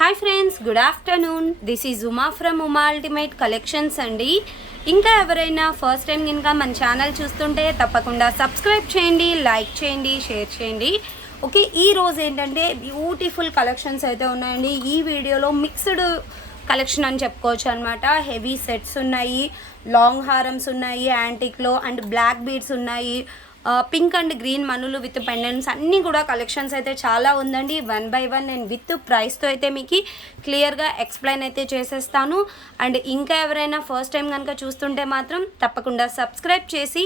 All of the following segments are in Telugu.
Hi friends, good afternoon. This is Uma from Uma ultimate collections అండి. ఇంకా ఎవరైనా ఫస్ట్ టైం కనుక మన ఛానల్ చూస్తుంటే తప్పకుండా సబ్స్క్రైబ్ చేయండి, లైక్ చేయండి, షేర్ చేయండి. ఓకే, ఈరోజు ఏంటంటే బ్యూటిఫుల్ కలెక్షన్స్ అయితే ఉన్నాయండి. ఈ వీడియోలో మిక్స్డ్ కలెక్షన్ అని చెప్పుకోవచ్చు అనమాట. హెవీ సెట్స్ ఉన్నాయి, లాంగ్ హారమ్స్ ఉన్నాయి, యాంటిక్లో అండ్ బ్లాక్ బీడ్స్ ఉన్నాయి, పింక్ అండ్ గ్రీన్ మనులు విత్ పెండెంట్స్ అన్నీ కూడా కలెక్షన్స్ అయితే చాలా ఉందండి. 1 by 1 నేను విత్ ప్రైస్తో అయితే మీకు క్లియర్గా ఎక్స్ప్లెయిన్ అయితే చేసేస్తాను. అండ్ ఇంకా ఎవరైనా ఫస్ట్ టైం కనుక చూస్తుంటే మాత్రం తప్పకుండా సబ్స్క్రైబ్ చేసి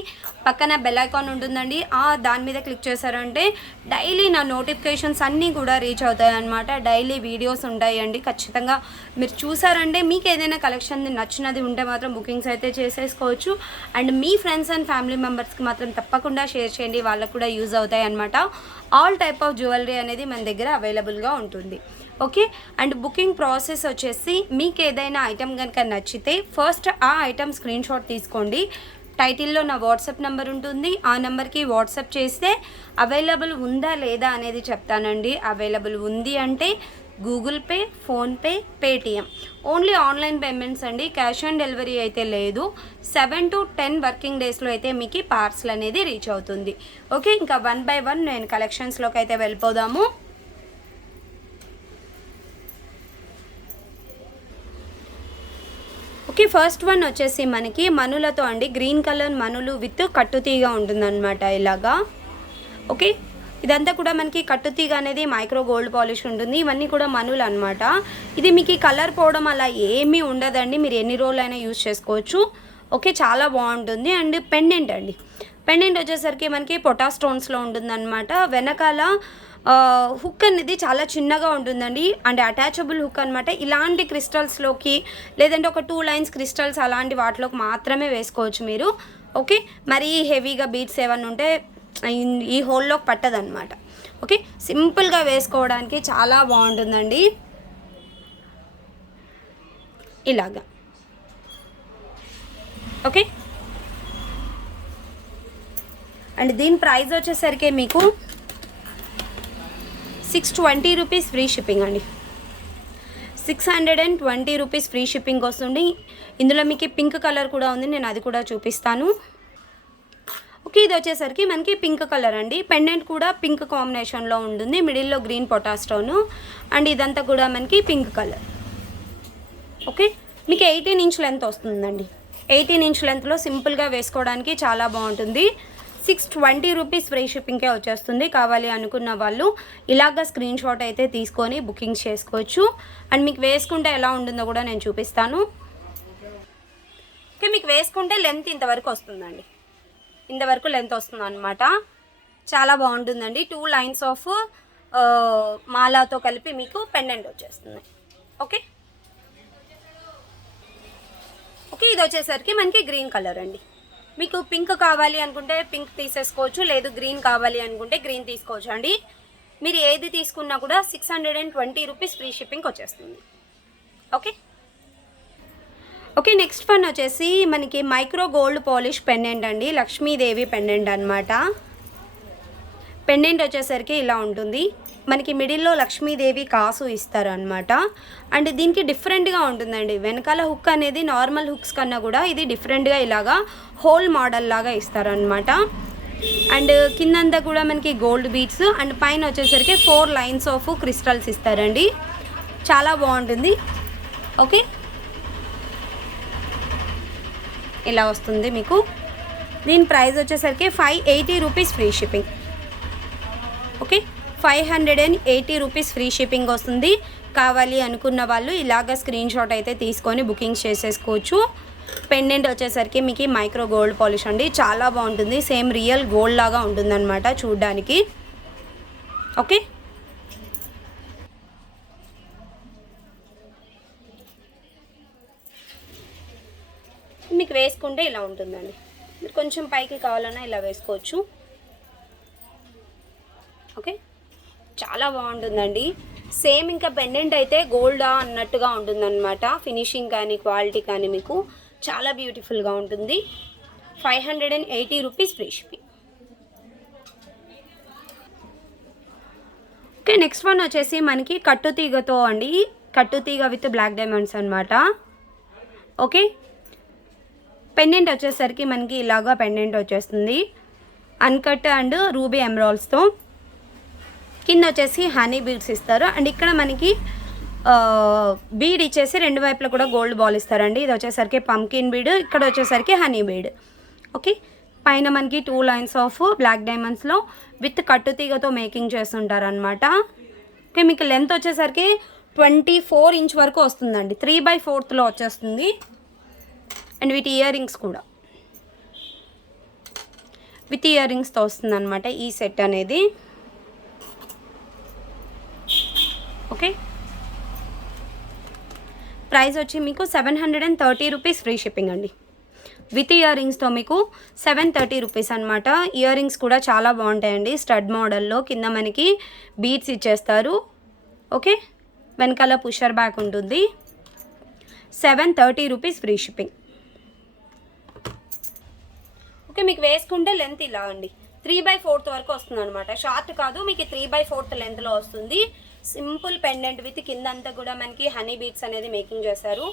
పక్కన బెల్ ఐకాన్ ఉంటుందండి, దాని మీద క్లిక్ చేశారంటే డైలీ నా నోటిఫికేషన్స్ అన్నీ కూడా రీచ్ అవుతాయి అన్నమాట. డైలీ వీడియోస్ ఉంటాయండి. ఖచ్చితంగా మీరు చూసారంటే మీకు ఏదైనా కలెక్షన్ నచ్చినది ఉంటే మాత్రం బుకింగ్స్ అయితే చేసేసుకోవచ్చు. And me friends and family మెంబర్స్కి మాత్రం తప్పకుండా షేర్ చేయండి, వాళ్ళకు కూడా యూజ్ అవుతాయి అన్నమాట. ఆల్ టైప్ ఆఫ్ జ్యువెలరీ అనేది మన దగ్గర అవైలబుల్గా ఉంటుంది. ఓకే, అండ్ బుకింగ్ ప్రాసెస్ వచ్చేసి మీకు ఏదైనా ఐటెం కనుక నచ్చితే ఫస్ట్ ఆ ఐటెం స్క్రీన్ షాట్ తీసుకోండి. టైటిల్లో నా వాట్సాప్ నెంబర్ ఉంటుంది, ఆ నెంబర్కి వాట్సాప్ చేస్తే అవైలబుల్ ఉందా లేదా అనేది చెప్తానండి. అవైలబుల్ ఉంది అంటే Google pay, PhonePe, Paytm, only online payments అండి. క్యాష్ ఆన్ డెలివరీ అయితే లేదు. 7 to 10 వర్కింగ్ డేస్లో అయితే మీకు పార్సల్ అనేది రీచ్ అవుతుంది. ఓకే, ఇంకా 1 by 1 నేను కలెక్షన్స్లోకి అయితే వెళ్ళిపోదాము. ఓకే, ఫస్ట్ వన్ వచ్చేసి మనకి మనులతో అండి. గ్రీన్ కలర్ మనులు విత్ కట్టుతీగా ఉంటుందన్నమాట ఇలాగా. ఓకే, ఇదంతా కూడా మనకి కట్టుతీగ అనేది మైక్రో గోల్డ్ పాలిష్ ఉంటుంది. ఇవన్నీ కూడా మనులు అనమాట. ఇది మీకు కలర్ పోవడం అలా ఏమీ ఉండదండి, మీరు ఎన్ని రోజులైనా యూజ్ చేసుకోవచ్చు. ఓకే, చాలా బాగుంటుంది. అండ్ పెండెంట్ అండి. పెండెంట్ వచ్చేసరికి మనకి పొటా స్టోన్స్లో ఉంటుందన్నమాట. వెనకాల హుక్ అనేది చాలా చిన్నగా ఉంటుందండి, అండ్ అటాచబుల్ హుక్ అనమాట. ఇలాంటి క్రిస్టల్స్లోకి లేదంటే ఒక 2 lines క్రిస్టల్స్ అలాంటి వాటిలోకి మాత్రమే వేసుకోవచ్చు మీరు. ఓకే, మరీ హెవీగా బీట్స్ ఏమన్నా ఉంటే ఈ హోల్లోకి పట్టదనమాట. ఓకే, సింపుల్గా వేసుకోవడానికి చాలా బాగుంటుందండి ఇలాగా. ఓకే, అండ్ దీని ప్రైస్ వచ్చేసరికి మీకు 620 రూపీస్ ఫ్రీ షిప్పింగ్ అండి. 620 రూపీస్ ఫ్రీ షిప్పింగ్ వస్తుంది. ఇందులో మీకు పింక్ కలర్ కూడా ఉంది, నేను అది కూడా చూపిస్తాను. ఓకే, ఇది వచ్చేసరికి మనకి పింక్ కలర్ అండి. పెండెంట్ కూడా పింక్ కాంబినేషన్లో ఉంటుంది, మిడిల్లో గ్రీన్ పొటా స్టోను, అండ్ ఇదంతా కూడా మనకి పింక్ కలర్. ఓకే, మీకు 18 inch లెంత్ వస్తుందండి. 18 inch లెంత్లో సింపుల్గా వేసుకోవడానికి చాలా బాగుంటుంది. 620 రూపీస్ ఫ్రీ షిప్పింగ్కే వచ్చేస్తుంది. కావాలి అనుకున్న వాళ్ళు ఇలాగ స్క్రీన్ షాట్ అయితే తీసుకొని బుకింగ్ చేసుకోవచ్చు. అండ్ మీకు వేసుకుంటే ఎలా ఉంటుందో కూడా నేను చూపిస్తాను. ఓకే, మీకు వేసుకుంటే లెంత్ ఇంతవరకు వస్తుందండి, ఇంతవరకు లెంత్ వస్తుంది అనమాట. చాలా బాగుంటుందండి. 2 lines ఆఫ్ మాలాతో కలిపి మీకు పెండెంట్ వచ్చేస్తుంది. ఓకే, ఓకే, ఇది వచ్చేసరికి మనకి గ్రీన్ కలర్ అండి. మీకు పింక్ కావాలి అనుకుంటే పింక్ తీసేసుకోవచ్చు, లేదు గ్రీన్ కావాలి అనుకుంటే గ్రీన్ తీసుకోవచ్చు అండి. మీరు ఏది తీసుకున్నా కూడా 620 రూపీస్ ఫ్రీ షిప్పింగ్ వచ్చేస్తుంది. ఓకే, ఓకే, నెక్స్ట్ వన్ వచ్చేసి మనకి మైక్రో గోల్డ్ పాలిష్ పెండెంట్ అండి. లక్ష్మీదేవి పెండెంట్ అనమాట. పెండెంట్ వచ్చేసరికి ఇలా ఉంటుంది. మనకి మిడిల్లో లక్ష్మీదేవి కాసు ఇస్తారు అనమాట. అండ్ దీనికి డిఫరెంట్గా ఉంటుందండి. వెనకాల హుక్ అనేది నార్మల్ హుక్స్ కన్నా కూడా ఇది డిఫరెంట్గా ఇలాగా హోల్ మోడల్ లాగా ఇస్తారనమాట. అండ్ కిందంతా కూడా మనకి గోల్డ్ బీడ్స్, అండ్ పైన వచ్చేసరికి 4 lines ఆఫ్ క్రిస్టల్స్ ఇస్తారండి. చాలా బాగుంటుంది. ఓకే, ఇలా వస్తుంది మీకు. దీని ప్రైస్ వచ్చేసరికి 580 rupees free shipping. Okay, 580 rupees free shipping వస్తుంది. కావాలి అనుకున్న వాళ్ళు ఇలాగ స్క్రీన్ షాట్ అయితే తీసుకొని బుకింగ్ చేసేసుకోవచ్చు. పెండెంట్ వచ్చేసరికి మీకు మైక్రో గోల్డ్ పాలిష్ అండి. చాలా బాగుంటుంది, సేమ్ రియల్ గోల్డ్ లాగా ఉంటుందన్నమాట చూడడానికి. ఓకే, మీకు వేసుకుంటే ఇలా ఉంటుందండి. మీరు కొంచెం పైకి కావాలన్నా ఇలా వేసుకోవచ్చు. ఓకే, చాలా బాగుంటుందండి. సేమ్ ఇంకా పెండెంట్ అయితే గోల్డా అన్నట్టుగా ఉంటుందన్నమాట. ఫినిషింగ్ కానీ క్వాలిటీ కానీ మీకు చాలా బ్యూటిఫుల్గా ఉంటుంది. 580 rupees free shipping. Okay, next one వచ్చేసి మనకి కట్టుతీగతో అండి. కట్టుతీగ విత్ బ్లాక్ డైమండ్స్ అనమాట. ఓకే, పెండెంట్ వచ్చేసరికి మనకి ఇలాగా పెండెంట్ వచ్చేస్తుంది అన్కట్ అండ్ రూబీ ఎమరాల్డ్స్తో. కింద వచ్చేసి హనీ బీడ్స్ ఇస్తారు. అండ్ ఇక్కడ మనకి బీడ్ ఇచ్చేసి రెండు వైపులా కూడా గోల్డ్ బాల్ ఇస్తారండి. ఇది వచ్చేసరికి పంకిన్ బీడ్, ఇక్కడ వచ్చేసరికి హనీ బీడ్. ఓకే, పైన మనకి 2 లైన్స్ ఆఫ్ బ్లాక్ డైమండ్స్లో విత్ కట్టుతీగతో మేకింగ్ చేస్తుంటారు అనమాట. ఓకే, మీకు లెంత్ వచ్చేసరికి 24 ఇంచ్ వరకు వస్తుందండి. 3/4 వచ్చేస్తుంది. అండ్ విత్ ఇయర్ రింగ్స్ కూడా విత్ ఇయర్ రింగ్స్తో వస్తుంది అనమాట ఈ సెట్ అనేది. ఓకే, ప్రైస్ వచ్చి మీకు 730 రూపీస్ ఫ్రీ షిప్పింగ్ అండి. విత్ ఇయర్ రింగ్స్తో మీకు 730 రూపీస్ అనమాట. ఇయర్ రింగ్స్ కూడా చాలా బాగుంటాయండి. స్టడ్ మోడల్లో కింద మనకి బీడ్స్ ఇచ్చేస్తారు. ఓకే, వెనకాల పుషర్ బ్యాక్ ఉంటుంది. 730 రూపీస్ ఫ్రీ షిప్పింగ్. ఓకే, మీకు వేసుకుంటే లెంత్ ఇలా అండి 3/4 వరకు వస్తుంది అనమాట. షార్ట్ కాదు, మీకు 3/4 లెంత్లో వస్తుంది. సింపుల్ పెండెంట్ విత్ కింద అంతా కూడా మనకి హనీ బీడ్స్ అనేది మేకింగ్ చేశారు.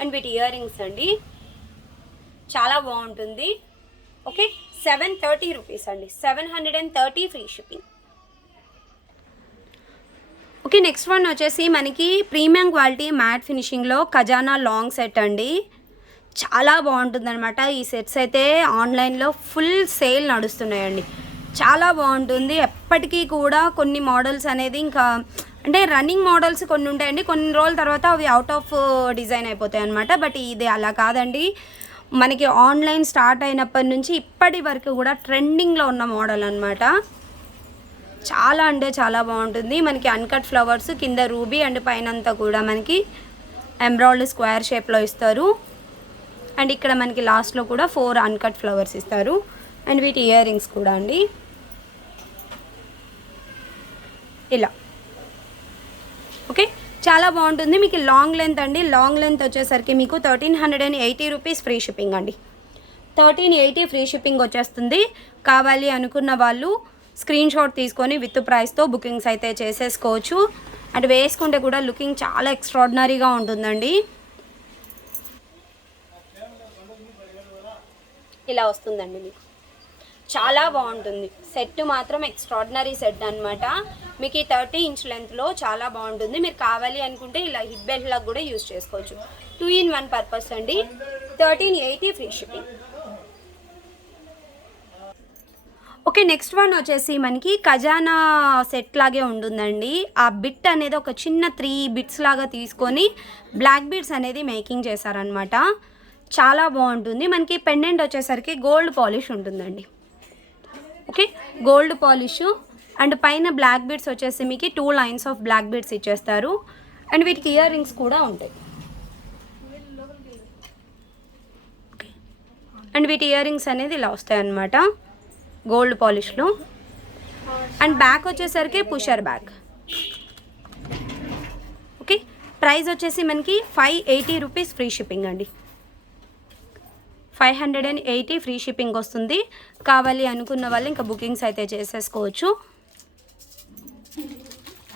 అండ్ వీటి ఇయర్ రింగ్స్ అండి, చాలా బాగుంటుంది. ఓకే, 730 రూపీస్ అండి. 730 free shipping. Okay, next one వచ్చేసి మనకి ప్రీమియం క్వాలిటీ మ్యాట్ ఫినిషింగ్లో ఖజానా లాంగ్ సెట్ అండి. చాలా బాగుంటుంది అనమాట. ఈ సెట్స్ అయితే ఆన్లైన్లో ఫుల్ సేల్ నడుస్తున్నాయండి. చాలా బాగుంటుంది. ఎప్పటికీ కూడా కొన్ని మోడల్స్ అనేది ఇంకా అంటే రన్నింగ్ మోడల్స్ కొన్ని ఉంటాయండి, కొన్ని రోజుల తర్వాత అవి అవుట్ ఆఫ్ డిజైన్ అయిపోతాయి అనమాట. బట్ ఇది అలా కాదండి. మనకి ఆన్లైన్ స్టార్ట్ అయినప్పటి నుంచి ఇప్పటి వరకు కూడా ట్రెండింగ్లో ఉన్న మోడల్ అనమాట. చాలా అంటే చాలా బాగుంటుంది. మనకి అన్కట్ ఫ్లవర్స్ కింద రూబీ అండ్ పైన అంతా కూడా మనకి ఎమరాల్డ్ స్క్వేర్ షేప్లో ఇస్తారు. అండ్ ఇక్కడ మనకి లాస్ట్లో కూడా 4 అన్కట్ ఫ్లవర్స్ ఇస్తారు. అండ్ వీటి ఇయర్ రింగ్స్ కూడా అండి ఇలా. ఓకే, చాలా బాగుంటుంది. మీకు లాంగ్ లెంత్ అండి. లాంగ్ లెంత్ వచ్చేసరికి మీకు 1380 రూపీస్ ఫ్రీ షిప్పింగ్ అండి. 1380 ఫ్రీ షిప్పింగ్ వచ్చేస్తుంది. కావాలి అనుకున్న వాళ్ళు స్క్రీన్ షాట్ తీసుకొని విత్ ప్రైస్తో బుకింగ్స్ అయితే చేసేసుకోవచ్చు. అండ్ వేసుకుంటే కూడా లుకింగ్ చాలా ఎక్స్ట్రాడినరీగా ఉంటుందండి. ఇలా వస్తుందండి. మీకు చాలా బాగుంటుంది. సెట్ మాత్రం ఎక్స్ట్రాడినరీ సెట్ అనమాట. మీకు ఈ 30 ఇంచ్ లెంత్లో చాలా బాగుంటుంది. మీరు కావాలి అనుకుంటే ఇలా హిప్ బెల్ట్ లాగా కూడా యూజ్ చేసుకోవచ్చు. 2-in-1 పర్పస్ అండి. 1380 free shipping. Okay, next one వచ్చేసి మనకి ఖజానా సెట్ లాగే ఉంటుందండి. ఆ బిట్ అనేది ఒక చిన్న 3 బిట్స్ లాగా తీసుకొని బ్లాక్ బీడ్స్ అనేది మేకింగ్ చేశారనమాట. చాలా బాగుంటుంది. మనకి పెండెంట్ వచ్చేసరికి గోల్డ్ పాలిష్ ఉంటుందండి. ఓకే, గోల్డ్ పాలిష్ అండ్ పైన బ్లాక్ బీడ్స్ వచ్చేసి మీకు 2 లైన్స్ ఆఫ్ బ్లాక్ బీడ్స్ ఇచ్చేస్తారు. అండ్ వీటికి ఇయర్ రింగ్స్ కూడా ఉంటాయి. అండ్ వీటి ఇయర్ రింగ్స్ అనేది ఇలా వస్తాయి అన్నమాట గోల్డ్ పాలిష్లో. అండ్ బ్యాక్ వచ్చేసరికి పుషర్ బ్యాక్. ఓకే, ప్రైస్ వచ్చేసి మనకి 580 రూపీస్ ఫ్రీ షిప్పింగ్ అండి. 580 ఫ్రీ షిప్పింగ్ వస్తుంది. కావాలి అనుకున్న వాళ్ళు ఇంకా బుకింగ్స్ అయితే చేసేసుకోవచ్చు.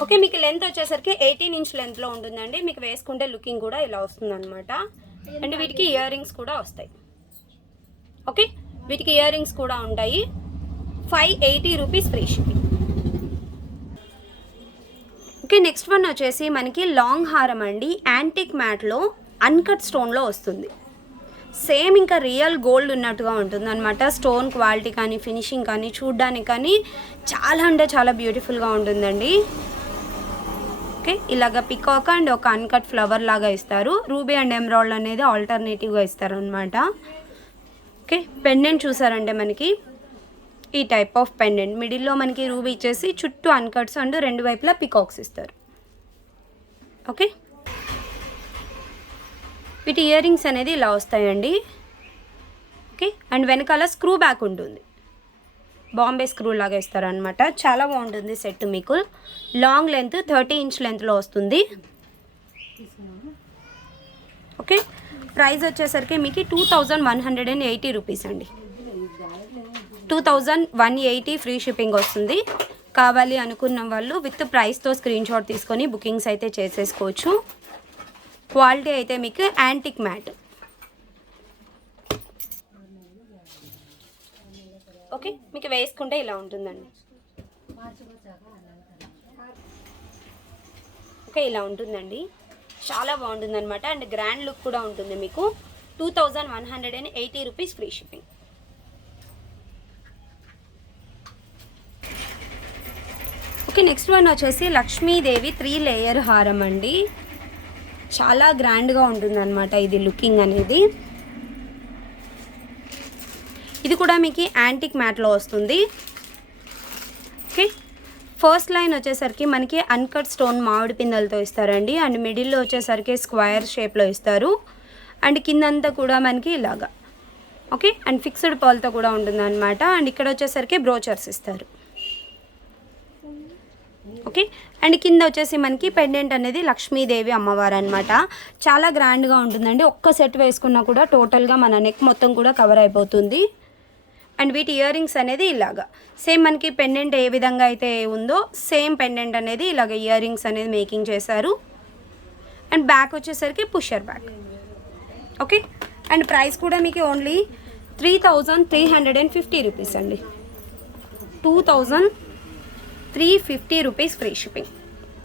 ఓకే, మీకు లెంత్ వచ్చేసరికి 18 ఇంచ్ లెంత్లో ఉంటుందండి. మీకు వేసుకుంటే లుకింగ్ కూడా ఇలా వస్తుంది అనమాట. అండ్ వీటికి ఇయర్ రింగ్స్ కూడా వస్తాయి. ఓకే, వీటికి ఇయర్ రింగ్స్ కూడా ఉంటాయి. 580 rupees free shipping. Okay, next one వచ్చేసి మనకి లాంగ్ హారం అండి. యాంటిక్ మ్యాట్లో అన్కట్ స్టోన్లో వస్తుంది. సేమ్ ఇంకా రియల్ గోల్డ్ ఉన్నట్టుగా ఉంటుంది అనమాట. స్టోన్ క్వాలిటీ కానీ ఫినిషింగ్ కానీ చూడ్డానికి కానీ చాలా అంటే చాలా బ్యూటిఫుల్గా ఉంటుందండి. ఓకే, ఇలాగ పికాక్ అండ్ ఒక అన్కట్ ఫ్లవర్ లాగా ఇస్తారు. రూబీ అండ్ ఎమరాల్డ్ అనేది ఆల్టర్నేటివ్గా ఇస్తారు అనమాట. ఓకే, పెండెంట్ చూసారంటే మనకి ఈ టైప్ ఆఫ్ పెండెంట్ మిడిల్లో మనకి రూబీ ఇచ్చేసి చుట్టూ అన్కట్స్ అండ్ రెండు వైపులా పికాక్స్ ఇస్తారు. ఓకే, వీటి ఇయర్ రింగ్స్ అనేది ఇలా వస్తాయండి. ఓకే, అండ్ వెనకాల స్క్రూ బ్యాక్ ఉంటుంది. బాంబే స్క్రూ లాగా ఇస్తారనమాట. చాలా బాగుంటుంది సెట్. మీకు లాంగ్ లెంత్ 30 ఇంచ్ లెంత్లో వస్తుంది. ఓకే, ప్రైస్ వచ్చేసరికి మీకు 2180 రూపీస్ అండి. 2180 ఫ్రీ షిప్పింగ్ వస్తుంది. కావాలి అనుకున్న వాళ్ళు విత్ ప్రైస్తో స్క్రీన్ షాట్ తీసుకొని బుకింగ్స్ అయితే చేసేసుకోవచ్చు. క్వాలిటీ అయితే మీకు యాంటిక్ మ్యాట్. ఓకే, మీకు వేసుకుంటే ఇలా ఉంటుందండి. ఓకే, ఇలా ఉంటుందండి, చాలా బాగుంటుంది అనమాట. అండ్ గ్రాండ్ లుక్ కూడా ఉంటుంది మీకు. 2180 rupees free shipping. Okay, next one వచ్చేసి లక్ష్మీదేవి 3 లేయర్ హారం అండి. చాలా గ్రాండ్గా ఉంటుంది అనమాట ఇది లుకింగ్ అనేది. ఇది కూడా మీకు యాంటిక్ మ్యాట్లో వస్తుంది. ఓకే, ఫస్ట్ లైన్ వచ్చేసరికి మనకి అన్కట్ స్టోన్ మామిడి పిందెలతో ఇస్తారండి. అండ్ మిడిల్లో వచ్చేసరికి స్క్వేర్ షేప్లో ఇస్తారు. అండ్ కిందంతా కూడా మనకి ఇలాగా. ఓకే, అండ్ ఫిక్స్డ్ పర్ల్తో కూడా ఉంటుంది అనమాట. అండ్ ఇక్కడ వచ్చేసరికి బ్రోచర్స్ ఇస్తారు. ఓకే, అండ్ కింద వచ్చేసి మనకి పెండెంట్ అనేది లక్ష్మీదేవి అమ్మవారు అనమాట. చాలా గ్రాండ్గా ఉంటుందండి. ఒక్క సెట్ వేసుకున్నా కూడా టోటల్గా మన నెక్ మొత్తం కూడా కవర్ అయిపోతుంది. అండ్ వీటి ఇయర్ రింగ్స్ అనేది ఇలాగా సేమ్ మనకి పెండెంట్ ఏ విధంగా అయితే ఉందో సేమ్ పెండెంట్ అనేది ఇలాగ ఇయర్ రింగ్స్ అనేది మేకింగ్ చేశారు. అండ్ బ్యాక్ వచ్చేసరికి pusher back. Okay, and price కూడా మీకు ఓన్లీ 3350 రూపీస్ అండి. 2350 రూపీస్ ఫ్రీ షిప్పింగ్.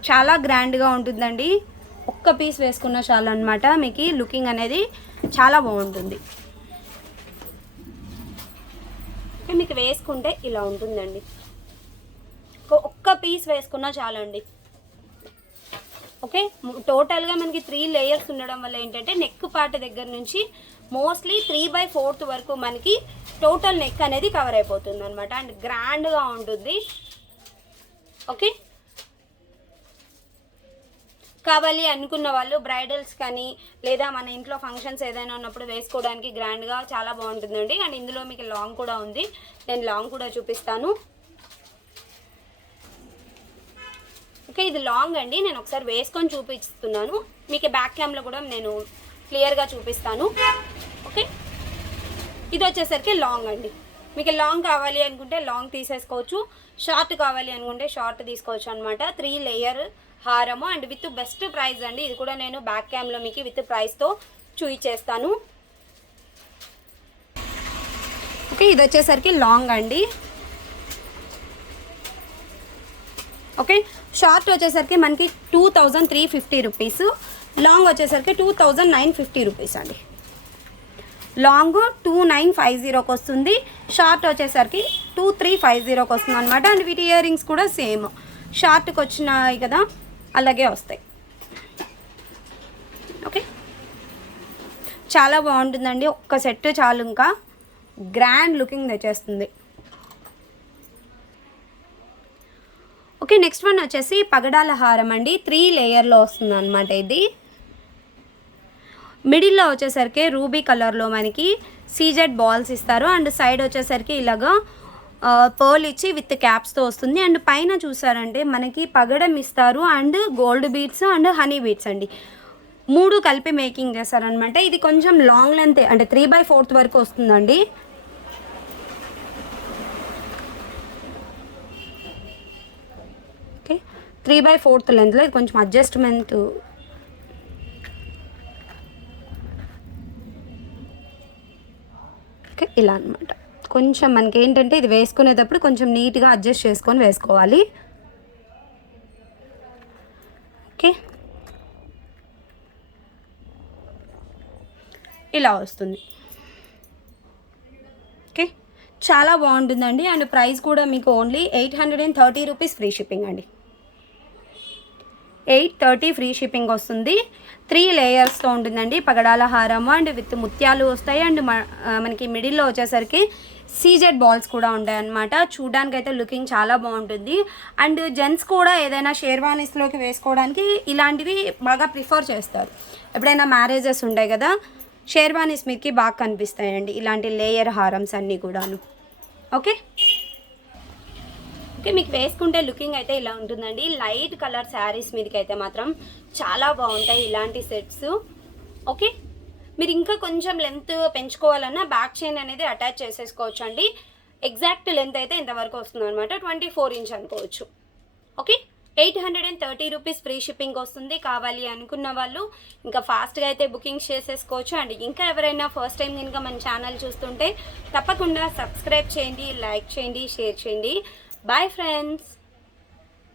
చాలా గ్రాండ్గా ఉంటుందండి. ఒక్క పీస్ వేసుకున్న చాలు అనమాట. మీకు లుకింగ్ అనేది చాలా బాగుంటుంది. మీకు వేసుకుంటే ఇలా ఉంటుందండి. ఒక్క పీస్ వేసుకున్నా చాలండి. ఓకే, టోటల్గా మనకి 3 లేయర్స్ ఉండడం వల్ల ఏంటంటే నెక్ పార్ట్ దగ్గర నుంచి మోస్ట్లీ 3/4 వరకు మనకి టోటల్ నెక్ అనేది కవర్ అయిపోతుంది అనమాట. అండ్ గ్రాండ్గా ఉంటుంది. ఓకే, కావాలి అనుకున్న వాళ్ళు బ్రైడల్స్ కానీ లేదా మన ఇంట్లో ఫంక్షన్స్ ఏదైనా ఉన్నప్పుడు వేసుకోవడానికి గ్రాండ్గా చాలా బాగుంటుందండి. అండ్ ఇందులో మీకు లాంగ్ కూడా ఉంది. నేను లాంగ్ కూడా చూపిస్తాను. ఓకే, ఇది లాంగ్ అండి. నేను ఒకసారి వేసుకొని చూపిస్తున్నాను మీకు. బ్యాక్ క్యామ్లో కూడా నేను క్లియర్గా చూపిస్తాను. ఓకే, ఇది వచ్చేసరికి లాంగ్ అండి. మీకు లాంగ్ కావాలి అనుకుంటే లాంగ్ తీసేసుకోవచ్చు. షార్ట్ కావాలి అనుకుంటే షార్ట్ తీసుకోవచ్చు అనమాట. 3 లేయర్ హారము అండ్ విత్ బెస్ట్ ప్రైస్ అండి. ఇది కూడా నేను బ్యాక్ క్యామ్లో మీకు విత్ ప్రైస్తో చూపించేస్తాను. ఓకే, ఇది వచ్చేసరికి లాంగ్ అండి. ఓకే, షార్ట్ వచ్చేసరికి మనకి 2350 రూపీస్. లాంగ్ వచ్చేసరికి 2950 రూపీస్ అండి. లాంగ్ 2950కి వస్తుంది. షార్ట్ వచ్చేసరికి 2350కి వస్తుంది అనమాట. అండ్ వీటి ఇయర్ రింగ్స్ కూడా సేమ్ షార్ట్కి వచ్చినాయి కదా అలాగే వస్తాయి. ఓకే, చాలా బాగుంటుందండి. ఒక్క సెట్ చాలు, ఇంకా గ్రాండ్ లుకింగ్ తెచ్చేస్తుంది. ఓకే, నెక్స్ట్ వన్ వచ్చేసి పగడాల హారం అండి. 3 లేయర్లో వస్తుంది అనమాట. ఇది మిడిల్లో వచ్చేసరికి రూబీ కలర్లో మనకి సీజెడ్ బాల్స్ ఇస్తారు. అండ్ సైడ్ వచ్చేసరికి ఇలాగా పర్ల్ ఇచ్చి విత్ క్యాప్స్తో వస్తుంది. అండ్ పైన చూసారంటే మనకి పగడం ఇస్తారు and gold beads and honey beads అండి. 3 కలిపి మేకింగ్ చేస్తారనమాట. ఇది కొంచెం లాంగ్ లెంత్ అంటే 3/4 వరకు వస్తుందండి. ఓకే, 3/4 లెంత్లో ఇది కొంచెం అడ్జస్ట్మెంట్. ఓకే, ఇలా అనమాట. కొంచెం మనకి ఏంటంటే ఇది వేసుకునేటప్పుడు కొంచెం నీట్గా అడ్జస్ట్ చేసుకొని వేసుకోవాలి. ఓకే, ఇలా వస్తుంది. ఓకే, చాలా బాగుంటుందండి. అండ్ ప్రైస్ కూడా మీకు ఓన్లీ 830 రూపీస్ ఫ్రీ షిప్పింగ్ అండి. 830 ఫ్రీ షిప్పింగ్ వస్తుంది. 3 లేయర్స్తో ఉంటుందండి పగడాల హారము. అండ్ విత్ ముత్యాలు వస్తాయి. అండ్ మనకి మిడిల్లో వచ్చేసరికి సీజెడ్ బాల్స్ కూడా ఉంటాయి అన్నమాట. చూడడానికి అయితే లుకింగ్ చాలా బాగుంటుంది. అండ్ జెంట్స్ కూడా ఏదైనా షేర్వానీస్లోకి వేసుకోవడానికి ఇలాంటివి బాగా ప్రిఫర్ చేస్తారు. ఎప్పుడైనా మ్యారేజెస్ ఉంటాయి కదా, షేర్వానీస్ మీదకి బాగా కనిపిస్తాయండి ఇలాంటి లేయర్ హారమ్స్ అన్నీ కూడాను. ఓకే ఓకే, మీకు వేసుకుంటే లుకింగ్ అయితే ఇలా ఉంటుందండి. లైట్ కలర్ శారీస్ మీదకి అయితే మాత్రం చాలా బాగుంటాయి ఇలాంటి సెట్స్. ఓకే, మీరు ఇంకా కొంచెం లెంత్ పెంచుకోవాలన్నా బ్యాక్ చైన్ అనేది అటాచ్ చేసేసుకోవచ్చు అండి. ఎగ్జాక్ట్ లెంత్ అయితే ఇంతవరకు వస్తుంది అనమాట. 24 ఇంచ్ అనుకోవచ్చు. ఓకే, 830 రూపీస్ ఫ్రీ షిప్పింగ్ వస్తుంది. కావాలి అనుకున్న వాళ్ళు ఇంకా ఫాస్ట్గా అయితే బుకింగ్ చేసేసుకోవచ్చు. అండ్ ఇంకా ఎవరైనా ఫస్ట్ టైం కనుక మన ఛానల్ చూస్తుంటే తప్పకుండా సబ్స్క్రైబ్ చేయండి, లైక్ చేయండి, షేర్ చేయండి. Bye friends.